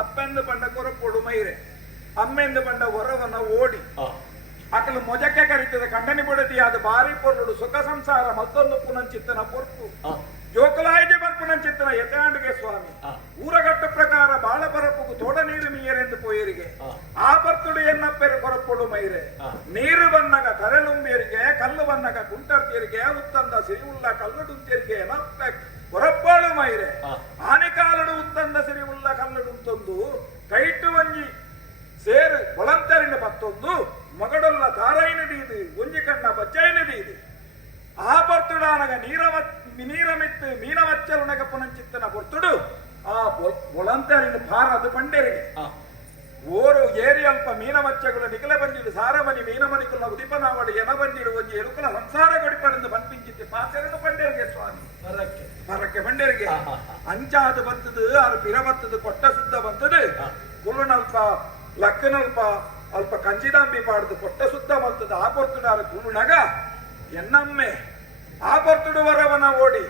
ಅಪ್ಪೆಂದು ಬಂಡ ಕೊರಪೊಡು ಮೈರೆ ಅಮ್ಮೆಂದು ಬಂಡ ಹೊರವನ ಓಡಿ ಅಕಲು ಮೊಜಕ್ಕೆ ಕರಿತದೆ ಕಂಡನಿ ಬಿಡದಿ ಅದು ಬಾರಿ ಪೊರ್ಲುಡು ಸುಖ ಸಂಸಾರ ಮತ್ತೊಂದು ಪುನಂಚಿತ್ತನ ಪೊರ್ಪು ಜೋಕಲಾಯಿಗೆ ಬರ್ಪುನಂಚಿತ್ತನ ಯತನಾಂಡಿಗೆ ಸ್ವಾಮಿ ಊರಗಟ್ಟು ಪ್ರಕಾರ ಬಾಳ ಪರಪ್ಪು ತೋಡ ನೀರು ಮೀಯರೆಂದು ಪೋಯರಿಗೆ ಆ ಬರ್ತುಡು ಎನ್ನಪ್ಪೆರೆ ಕೊರಪೊಡು ಮೈರೆ ನೀರು ಬನ್ನಗ ಕರೆಲುಂಬಿಯರಿಗೆ ಕಲ್ಲು ಬನ್ನಗ ಕುಂಟರ್ತಿಯರಿಗೆ ಉತ್ತಂದ ಸಿರಿವುಳ್ಳ ಕಲ್ಲುಡುಂತಿಯರಿಗೆ ಎನ್ನಪ್ಪೆ ಕೊರಪ್ಪಳು ಮೈರೆ ಆನೆಕಾಲಡು ಉತ್ತಂದ ಸಿರಿವುಳ್ಳ ಕಲ್ಲುಡುಂತೊಂದು ಕೈಟು ಒಂಜಿ ಸೇರು ಒಳಂತರಿನ ಮತ್ತೊಂದು ಮಗಡೊಲ್ಲ ತಾರೈನದಿ ಇದು ಒಂಜಿ ಕಣ್ಣ ಬಜ್ಜೈನದಿ ಇದು ಆ ಬರ್ತುಡಾನಗ ನೀರಮಿತ್ತು ಮೀನವಚ್ಚಲುನಗ ಪುನಂಚಿತ್ತನ ಬರ್ತುಡು ಆ ಒಳಂತರಿನ ಭಾರ ಅದು ಪಂಡೆರಿಗೆ ಓರು ಏರಿ ಅಲ್ಪ ಮೀನವಚ್ಚಗಳು ನಿಗಲೆ ಬಂದಿದ್ದು ಸಾರಮನಿ ಮೀನಮನಿಕುಲ ಉದಿಪನಾವಡಿ ಎನ ಬಂದಿರು ಒಂಜಿ ಎರುಕುಲ ಸಂಸಾರ ಗಡಿಪಡೆಂದು ಬಂಪಿಂಚಿತ್ತೆ ಪಾಸೆರನು ಪಂಡೆರಿಗೆ ಸ್ವಾಮಿ ಮರಕ್ಕೆ ಬಂಡೆರಿಗೆ ಅಂಚಾದು ಬರ್ತದು ಆರು ಪಿರ ಬರ್ತದು ಕೊಟ್ಟ ಸುದ್ದ ಬಂತದು ಕುಲುನಲ್ಪ ಲಕ್ಕನಲ್ಪ ಅಲ್ಪ ಕಂಚಿದಾಂಬಿ ಪಾಡ್ದು ಕೊಟ್ಟ ಸುತ್ತ ಬರ್ತದ ಆ ಬರ್ತುಡಾರ ಕುಲುನಗ ಎನ್ನಮ್ಮೆ ಆ ಬರ್ತುಡು ವರವನ ಓಡಿ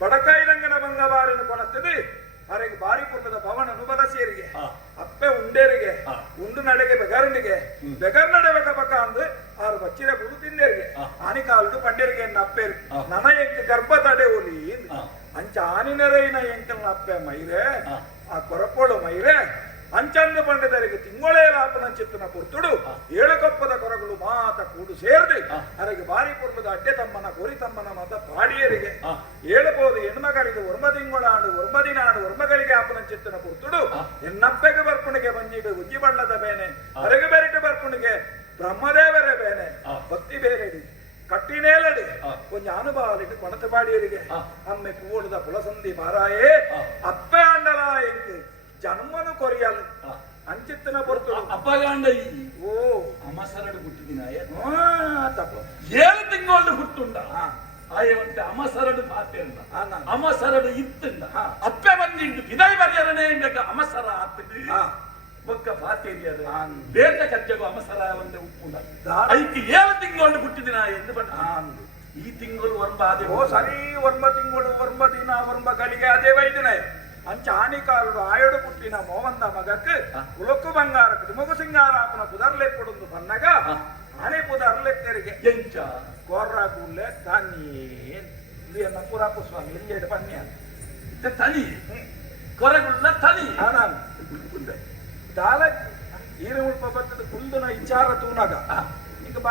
ಬಡಕೈರಂಗನ ಬಂಗಬಾರಿನ ಕೊನತ್ತದೆ ಅರೆಗೆ ಬಾರಿ ಪುಲ್ಲದ ಭವನ ನುಬದ ಸೇರಿಗೆ ಅಪ್ಪೆ ಉಂಡೇರಿಗೆ ಉಂಡು ನಡೆಗೆ ಬೆಗರ್ನಿಗೆ ಬೆಗರ್ ನಡೆಬೇಕ ಬಕ ಅಂದು ಆರು ಬಚ್ಚಿರ ಬುಡು ತಿಂದೇರಿಗೆ ಆನಿಕಾಲ್ಡು ಪಂಡೇರಿಗೆ ಅಪ್ಪೇರಿ ನನ ಎಂಕ ಗರ್ಭ ತಡೆ ಒಲಿ ಅಂಚ ಆನಿನೆರೈನ ಎಂಕಲ್ನ ಅಪ್ಪೆ ಮೈರೆ ಆ ಕೊರಪೋಳು ಮೈರೆ ಅಂಚಂದು ಪಂಡದರಿಗೆ ತಿಂಗಳೇಲಾಪನ ಚಿತ್ತನ ಪುರ್ತುಡು ಏಳು ಕಪ್ಪದ ಕೊರಗಳು ಮಾತ ಕೂಡು ಸೇರ್ದು ಅರೆಗೆ ಬಾರಿ ಪುರ್ಲದ ಅಡ್ಡೆ ತಮ್ಮನ ಕೋರಿ ತಮ್ಮನ ಮತ ಪಾಡಿಯರಿಗೆ ಏಳಬಹುದು ಹೆಣ್ಮಗಳಿಗೆ ಒರ್ಮ ತಿಂಗಳಾಡು ಒರ್ಮದಿನಾಡು ಒರ್ಮಗಳಿಗೆ ಆಪನ ಚಿತ್ತನ ಪುರ್ತುಡು ಎನ್ನಪ್ಪೆಗೆ ಬರ್ಪುಣಿಗೆ ಬಂಜಿಡು ಉಜ್ಜಿ ಬಣ್ಣದ ಬೇನೆ ಅರೆಗೆ ಬೆರಿಟು ಬರ್ಪುಣಿಗೆ ಬ್ರಹ್ಮದೇವರೇ ಬೇನೆ ಭಕ್ತಿ ಬೇರೆಡಿ ಕಟ್ಟಿನೇಲಡಿ ಕೊಂಚ ಅನುಭವಲಿಟ್ಟು ಕೊಣತ ಬಾಡಿಯರಿಗೆ ಅಮ್ಮೆ ಪೂಡದ ಪುಲಸಂದಿ ಮಾರಾಯೇ ಅಪ್ಪೆ ಅಂಡಲ ಎಂಕ್ ಜನ್ಮನು ಕೊರಿಯಲ್ ಅಂಚಿತ್ತನ ಬರ್ತುಡು ಅಪ್ಪಗಾಂಡ ಓ ಅಮಸರಡು ಹುಟ್ಟಿದಿನ ತಪ್ಪ 7 ತಿಂಗಳು ಹುಟ್ಟುಂಡ ಆಯವಂತೆ ಅಮಸರಡು ಪಾತೆಂಡ ಅಮಸರಡು ಇತ್ತಂಡ ಅಪ್ಪೆ ಬಂದಿಂಡು ಪಿದೈ ಬರೆಯರನೇ ಎಂಬ ಅಮಸರ ಆತಂಡು ಬೊಕ್ಕ ಪಾತೇರಿಯದು ಬೇರೆ ಕಜ್ಜಗು ಅಮಸರ ಒಂದೇ ಉಪ್ಪುಂಡ ಐಕಿ 7 ತಿಂಗಳು ಹುಟ್ಟಿದಿನ ಎಂದು ಬಂದ ಈ ತಿಂಗಳು ವರ್ಮ ಅದೇ ಓ ಸರಿ ವರ್ಮ ತಿಂಗಳು ವರ್ಮ ದಿನ ವರ್ಮ ಗಳಿಗೆ ಅದೇ ವೈದಿನ ಅಂಚ ಆನಿಕಾಲುಡು ಆಯಡು ಪುಟ್ಟಿನ ಮೋವಂದ ಮಗಕ್ಕೆ ಉಲಕ್ಕು ಬಂಗಾರಕ್ಕೆ ಮುಗು ಸಿಂಗಾರಾಪನ ಪುದರ್ಲೆ ಕೊಡುದು ಬನ್ನಗ ಆನೆ ಪುದರ್ಲೆತ್ತರಿಗೆ ಎಂಚ ಕೋರ್ರಾಗುಲ್ಲೆ ತಾನಿಯೇನ್ ಇಲ್ಲಿಯನ್ನ ಪುರಾಪು ಸ್ವಾಮಿ ಇಲ್ಲಿಯಡೆ ಪನ್ಯ ತನಿ ಕೊರಗುಳ್ಳ ತನಿ ನಾನು ದಾಲ ಈರು ಉಳ್ಪ ಬರ್ತದ ಕುಂದುನ ವಿಚಾರ ತೂನಗ